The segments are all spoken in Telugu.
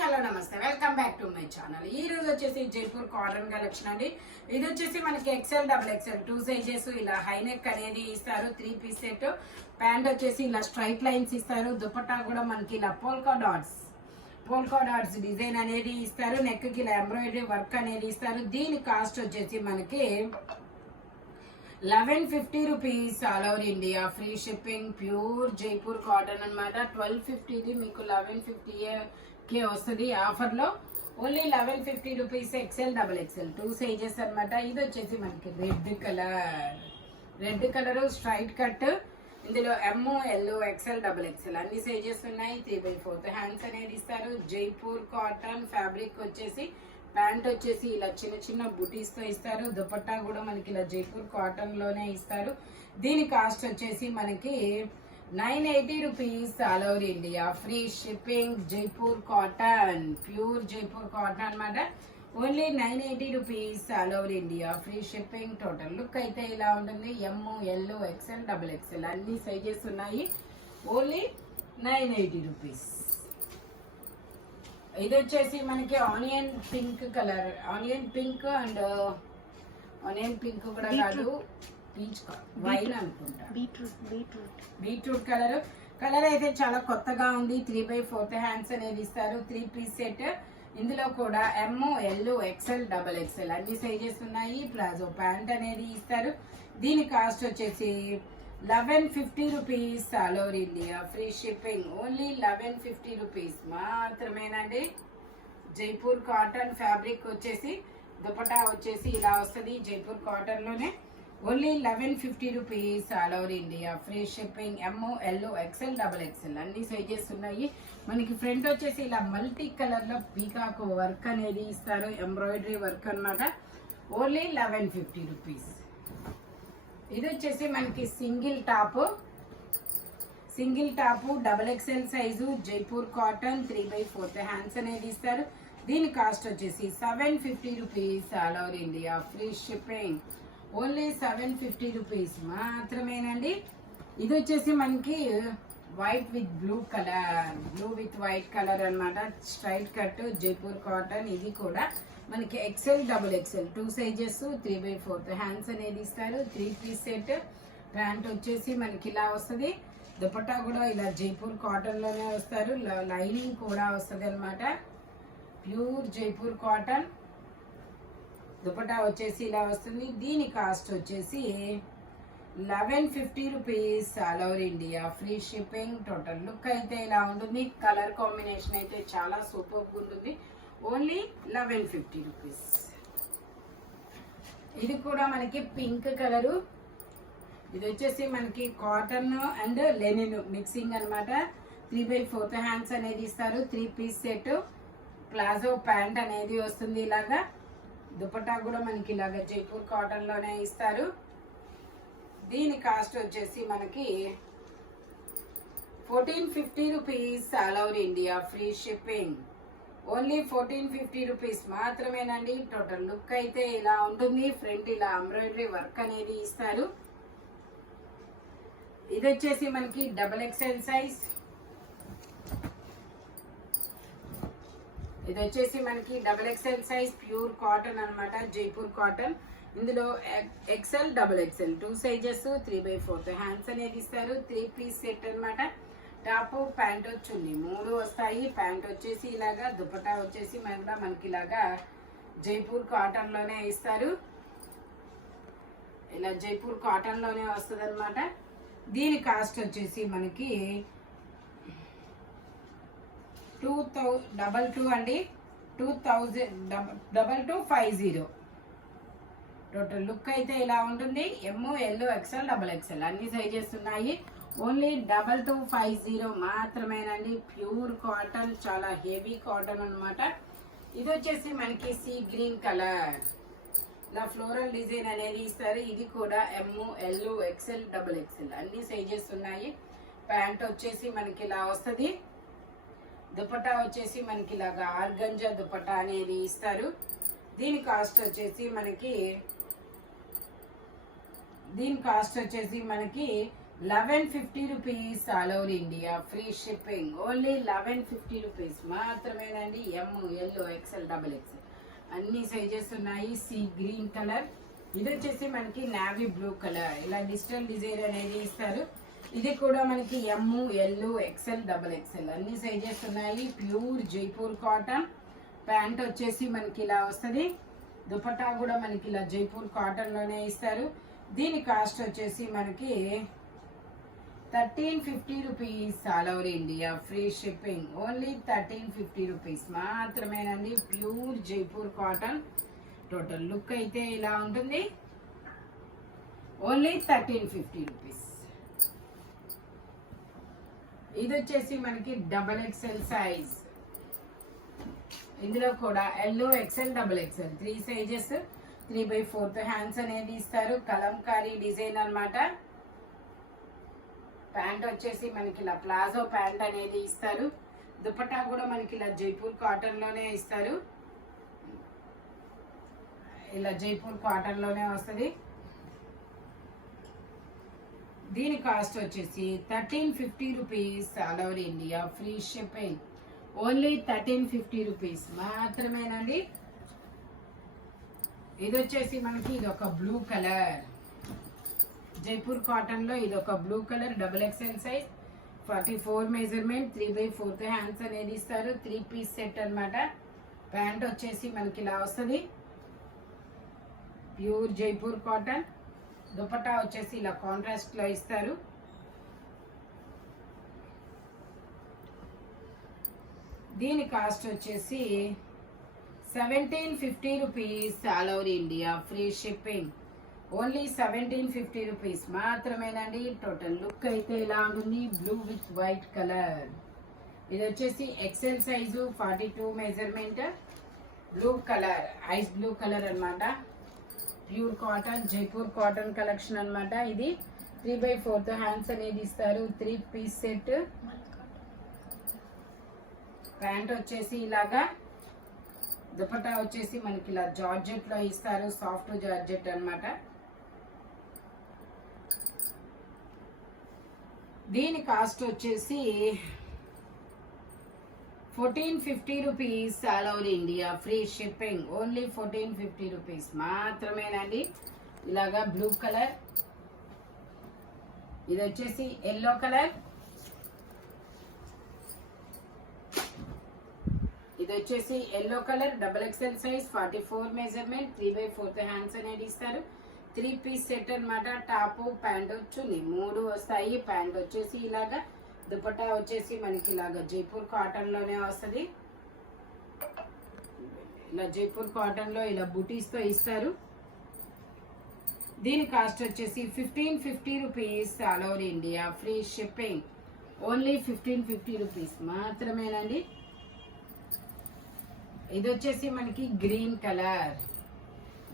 హలో నమస్తే, welcome back to my channel. ఈ రోజు వచ్చేసి జైపూర్ కాటన్ కలెక్షన్ అండి. ఇది వచ్చేసి మనకి ఎక్సెల్ డబుల్ ఎక్సెల్ 2 సైజెస్. ఇలా హై నెక్ అనేది ఇస్తారు. 3 పీస్ సెట్. ప్యాంట్ వచ్చేసి ఇలా స్ట్రైట్ లైన్స్ ఇస్తారు. దుపట్టా కూడా మనకి ఇలా పోల్కా డాట్స్ డిజైన్ అనేది ఇస్తారు. నెక్ కి ఇలా ఎంబ్రాయిడరీ వర్క్ అనేది ఇస్తారు. దీని కాస్ట్ వచ్చేసి మనకి 1150 rupees all over India. Free shipping. Pure Jaipur cotton అనమాట. 1250 మీకు 1150 వస్తుంది ఆఫర్ లో. Only 1150 rupees. XL double XL 2 sizes అనమాట. ఇది వచ్చేసి మనకి రెడ్ కలర్ స్ట్రైట్ కట్. ఇందులో M, L, XL, double XL అన్ని సైజెస్ ఉన్నాయి. 3/4 హ్యాండ్స్ అనేది ఇస్తారు. జైపూర్ కాటన్ ఫ్యాబ్రిక్ వచ్చేసి ప్యాంట్ వచ్చేసి ఇలా చిన్న చిన్న బుటీస్ తో ఇస్తారు. దుపట్టా కూడా మనకి ఇలా జైపూర్ కాటన్ లోనే ఇస్తారు. దీని కాస్ట్ వచ్చేసి మనకి 980 rupees all over India. Free shipping. Jaipur cotton, pure Jaipur cotton అనమాట. Only 980 rupees all over India. Free shipping. Total look అయితే ఇలా ఉంటుంది. M, L, XL, double XL అన్ని సైజెస్ ఉన్నాయి. Only 980 rupees. ఇది వచ్చేసి మనకి onion pink colour. Onion pink and onion pink కూడా కాదు, పీచ్ వైన్ అనుకుంటా. బీట్రూట్ కలర్ అయితే చాలా కొత్తగా ఉంది. 3/4 హ్యాండ్స్ అనేది ఇస్తారు. 3 పీస్ సెట్. ఇందులో కూడా M, L, XL, double XL అన్ని సైజెస్ ఉన్నాయి. ప్లాజో ప్యాంట్ అనేది ఇస్తారు. దీని కాస్ట్ వచ్చేసి 1150 rupees all over India. Free shipping. Only 1150 rupees మాత్రమేనండి. జైపూర్ కాటన్ ఫ్యాబ్రిక్ వచ్చేసి దుపట్టా వచ్చేసి ఇలా వస్తుంది. జైపూర్ కాటన్ లోనే. Only 1150 rupees all over India. Free shipping. M, L, XL, double XL అన్ని సైజెస్ ఉన్నాయి. మనకి ఫ్రంట్ వచ్చేసి ఇలా మల్టీ కలర్ లో పీకాక్ వర్క్ అనేది ఇస్తారు. ఎంబ్రాయిడరీ వర్క్ అనమాట. Only 1150 rupees. ఇది వచ్చేసి మనకి single top double XL size. Jaipur cotton 3/4 hands అనేది ఇస్తారు. దీని కాస్ట్ వచ్చేసి 750 rupees all over India. Free shipping. Only 750 rupees మాత్రమేనండి. ఇది వచ్చేసి మనకి white with blue with white colour అనమాట. Straight cut Jaipur cotton. ఇది కూడా మనకి XL, double XL 2 sizes. 3/4 hands అనేది ఇస్తారు. 3 పీస్ సెట్. ప్యాంట్ వచ్చేసి మనకి ఇలా వస్తుంది. దుపట్టా కూడా ఇలా జైపూర్ కాటన్ లోనే వస్తారు. లైనింగ్ కూడా వస్తుంది అనమాట. Pure Jaipur cotton. దుపట్టా వచ్చేసి ఇలా వస్తుంది. దీని కాస్ట్ వచ్చేసి 1150 rupees all over India. Free shipping. Total look అయితే ఇలా ఉంటుంది. కలర్ కాంబినేషన్ అయితే చాలా సూపర్ ఉంటుంది. Only 1150 rupees. ఇది కూడా మనకి పింక్ కలరు. ఇది వచ్చేసి మనకి కాటన్ అండ్ లెనిన్ మిక్సింగ్ అనమాట. 3/4 హ్యాండ్స్ అనేది ఇస్తారు. 3 పీస్ సెట్. ప్లాజో ప్యాంట్ అనేది వస్తుంది ఇలాగా. దుపట్టా కూడా మనకి ఇలాగా జైపూర్ కాటన్ లోనే ఇస్తారు. దీని కాస్ట్ వచ్చేసి మనకి 1450 rupees all over India. Free shipping. Only 1450 rupees మాత్రమేనండి. టోటల్ లుక్ అయితే ఇలా ఉంటుంది. ఫ్రంట్ ఇలా ఎంబ్రాయిడరీ వర్క్ అనేది ఇస్తారు. ఇది వచ్చేసి మనకి double XL size. Pure cotton అనమాట. జైపూర్ కాటన్. ఇందులో XL, double XL 2 sizes. 3/4 hands అనేది ఇస్తారు. 3 పీస్ సెట్ అనమాట. టాప్, ప్యాంట్ చున్నీ 3 వస్తాయి. ప్యాంట్ వచ్చేసి ఇలాగా. దుపట్టా వచ్చేసి మనకి ఇలాగా జైపూర్ కాటన్ లోనే ఇస్తారు. ఇలా జైపూర్ కాటన్ లోనే వస్తుంది అనమాట. దీని కాస్ట్ వచ్చేసి మనకి 2250 అండి. 2250. టోటల్ లుక్ అయితే ఇలా ఉంటుంది. M, L, XL, double XL అన్ని సైజెస్ ఉన్నాయి. ఓన్లీ 2250 మాత్రమేనండి. ప్యూర్ కాటన్, చాలా హెవీ కాటన్ అనమాట. ఇది వచ్చేసి మనకి సీ గ్రీన్ కలర్. ఇలా ఫ్లోరల్ డిజైన్ అనేది ఇస్తారు. ఇది కూడా M, L, XL, double XL అన్ని సైజెస్ ఉన్నాయి. ప్యాంట్ వచ్చేసి మనకి ఇలా వస్తుంది. దుపట్టా వచ్చేసి మనకి ఇలాగా ఆర్గంజా దుపట్టా అనేది ఇస్తారు. దీని కాస్ట్ వచ్చేసి మనకి 1150 rupees all over India, free shipping. Only 1150 rupees మాత్రమేనండి. M, L, XL, double XL అన్ని సైజెస్ ఉన్నాయి. సీ గ్రీన్ కలర్, ఇది వచ్చేసి మనకి నావీ బ్లూ కలర్, ఇలా డిజిటల్ డిజైన్ అనేది ఇస్తారు. ఇది కూడా మనకి M, L, XL, double XL అన్ని సైజెస్ ఉన్నాయి. Pure Jaipur cotton. ప్యాంట్ వచ్చేసి మనకి ఇలా వస్తుంది. దుపట్టా కూడా మనకి ఇలా జైపూర్ కాటన్ లోనే ఇస్తారు. దీని కాస్ట్ వచ్చేసి మనకి 1350 rupees all over India, free shipping. Only 1350 rupees మాత్రమేనండి. Pure Jaipur cotton. Total look అయితే ఇలా ఉంటుంది. Only 1350 rupees. ఇది వచ్చేసి మనకి డబల్ ఎక్స్ఎల్ సైజ్. ఇందులో కూడా L, XL, double XL 3 sizes. 3/4 hands అనేది ఇస్తారు. కలంకారీ డిజైన్ అన్నమాట. ప్యాంట్ వచ్చేసి మనకి ఇలా ప్లాజో ప్యాంట్ అనేది ఇస్తారు. దుపట్టా కూడా మనకి ఇలా జైపూర్ కాటన్ లోనే ఇస్తారు. ఇలా జైపూర్ కాటన్ లోనే వస్తుంది. దీని కాస్ట్ వచ్చేసి 1350 rupees all over India, free shipping. Only 1350 rupees మాత్రమేనండి. ఇది వచ్చేసి మనకి ఇది ఒక బ్లూ కలర్, జైపూర్ కాటన్ లో ఇది ఒక blue colour, double XL size, 44 measurement, 3/4 hands అనేది ఇస్తారు. 3 పీస్ సెట్ అన్నమాట. ప్యాంట్ వచ్చేసి మనకి ఇలా వస్తుంది. Pure Jaipur cotton. దుపట్టా వచ్చేసి ఇలా కాంట్రాస్ట్ లో ఇస్తారు. దీని కాస్ట్ వచ్చేసి 1750 rupees all over India, free shipping. Only 1750 rupees మాత్రమేనండి. టోటల్ లుక్ అయితే ఇలా ఉంటుంది. Blue with white colour. ఇది వచ్చేసి XL size, 42 measurement, blue colour, ice blue colour అన్నమాట. Pure cotton, Jaipur cotton collection అన్నమాట. ఇది 3/4 హ్యాండ్స్ అనేది ఇస్తారు. 3 పీస్ సెట్. ప్యాంట్ వచ్చేసి ఇలాగా, దుపట్టా వచ్చేసి మనకి ఇలా జార్జెట్ లో ఇస్తారు. సాఫ్ట్ జార్జెట్ అన్నమాట. దీని కాస్ట్ వచ్చేసి 1450 rupees all over India, free shipping. Only 1450 rupees మాత్రమేనండి. ఇలాగా బ్లూ కలర్. ఇది వచ్చేసి ఎల్లో కలర్. ఇది వచ్చేసి yellow colour, double XL size, 44 measurement, 3/4 hands అనేది ఇస్తారు. 3 పీస్ సెట్ అన్నమాట. టాప్, ప్యాంట్, చున్నీ 3 వస్తాయి. ప్యాంట్ వచ్చేసి ఇలాగా, దుపట్టా వచ్చేసి మనకి ఇలాగా జైపూర్ కాటన్ లోనే వస్తుంది. ఇలా జైపూర్ కాటన్ లో ఇలా బూటీస్ తో ఇస్తారు. దీని కాస్ట్ వచ్చేసి 1550 rupees all over India, free shipping. Only 1550 rupees మాత్రమేనండి. ఇది వచ్చేసి మనకి green colour,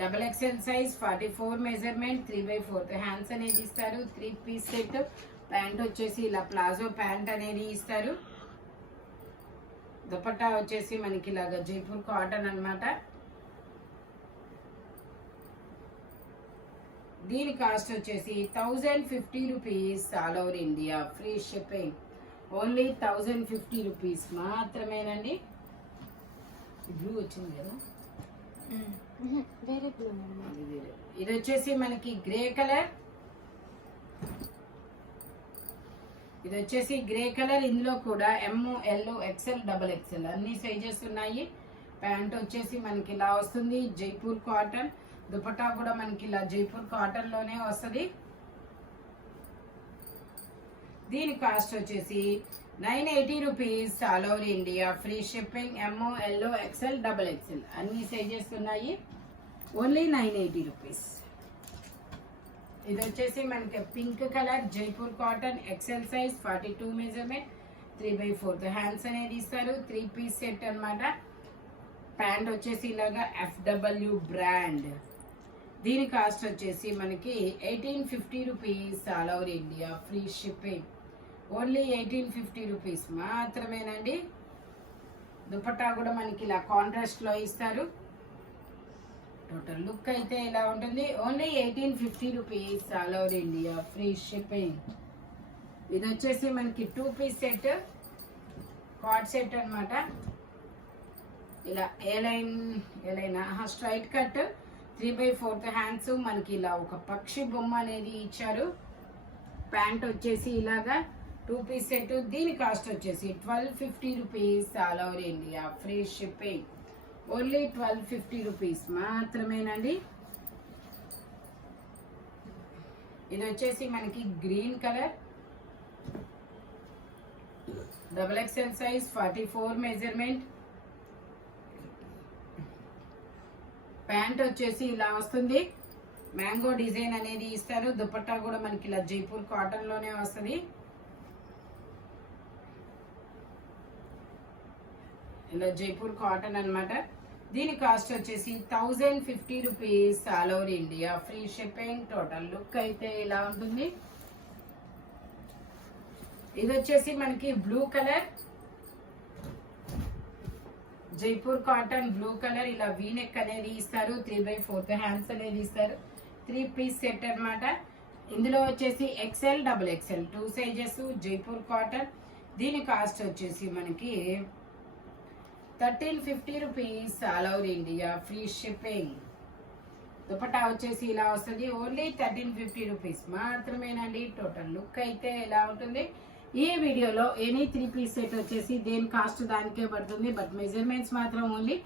double XL size, 44 measurement, 3/4 hands అనేది ఇస్తారు. 3 పీస్ సెట్. ప్యాంట్ వచ్చేసి ఇలా ప్లాజో ప్యాంట్ అనేది ఇస్తారు. దుపట్టా వచ్చేసి మనకి ఇలాగా జైపూర్ కాటన్ అన్నమాట. దీని కాస్ట్ వచ్చేసి 1050 rupees all over India, free shipping. Only 1050 rupees మాత్రమేనండి. బ్లూ వచ్చింది కదా, వేరే బ్లూ. ఇది వచ్చేసి మనకి గ్రే కలర్. ఇది వచ్చేసి గ్రే కలర్. ఇందులో కూడా M, L, XL, double XL అన్ని సైజెస్ ఉన్నాయి. ప్యాంట్ వచ్చేసి మనకి ఇలా వస్తుంది, జైపూర్ కాటన్. దుపట్టా కూడా మనకి ఇలా జైపూర్ కాటన్ లోనే వస్తుంది. దీని కాస్ట్ వచ్చేసి 980 rupees all over India, free shipping. M, L, XL, double XL అన్ని సైజెస్ ఉన్నాయి. Only 980 rupees. ఇది వచ్చేసి మనకి pink colour, Jaipur cotton, XL size, 42 measurement, 3/4 hands అనేది ఇస్తారు. 3 పీస్ సెట్ అన్నమాట. ప్యాంట్ వచ్చేసి ఇలాగా FW బ్రాండ్. దీని కాస్ట్ వచ్చేసి మనకి 1850 rupees all over India, free shipping. Only 1850 rupees మాత్రమేనండి. దుపట్టా కూడా మనకి ఇలా కాంట్రాస్ట్ లో ఇస్తారు. టోటల్ లుక్ అయితే ఇలా ఉంటుంది. Only 1850 rupees all over India, free shipping. ఇది వచ్చేసి మనకి 2 పీస్ సెట్, కార్డ్ సెట్ అన్నమాట. ఇలా ఏ లైన్ స్ట్రైట్ కట్ 3/4 హ్యాండ్స్. మనకి ఇలా ఒక పక్షి బొమ్మ అనేది ఇచ్చారు. ప్యాంట్ వచ్చేసి ఇలాగా 2 పీస్ సెట్. దీని కాస్ట్ వచ్చేసి 1250 rupees. All over India free shipping. Only 1250 rupees మాత్రమేనండి. ఇది వచ్చేసి మనకి green colour, XXL size, 44 measurement. Pant వచ్చేసి ఇలా వస్తుంది. మ్యాంగో డిజైన్ అనేది ఇస్తారు. దుపట్టా కూడా మనకి ఇలా జైపూర్ కాటన్ లోనే వస్తుంది. ఇలా జైపూర్ కాటన్ అన్నమాట. దీని కాస్ట్ వచ్చేసి 1050 rupees. All over India free shipping. Total look అయితే ఇలా ఉంటుంది. ఇది వచ్చేసి మనకి blue colour, Jaipur cotton blue colour. ఇలా వీ నెక్ అనేది ఇస్తారు. 3/4 హ్యాండ్స్ అనేది ఇస్తారు. 3 పీస్ సెట్ అన్నమాట. ఇందులో వచ్చేసి XL, XXL 2 sizes. Jaipur cotton. దీని కాస్ట్ వచ్చేసి మనకి 1350 rupees. All over India free shipping. Dupatta వచ్చేసి ఇలా వస్తుంది. ఓన్లీ 1350 రూపీస్ మాత్రమేనండి. టోటల్ లుక్ అయితే ఇలా ఉంటుంది. ఈ వీడియోలో ఎనీ 3 పీస్ సెట్ వచ్చేసి దేని కాస్ట్ దానికే పడుతుంది. బట్ మెజర్మెంట్స్ మాత్రం ఓన్లీ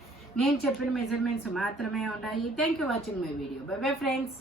నేను చెప్పిన మెజర్మెంట్స్ మాత్రమే ఉన్నాయి. Thank you watching my video. By bye friends.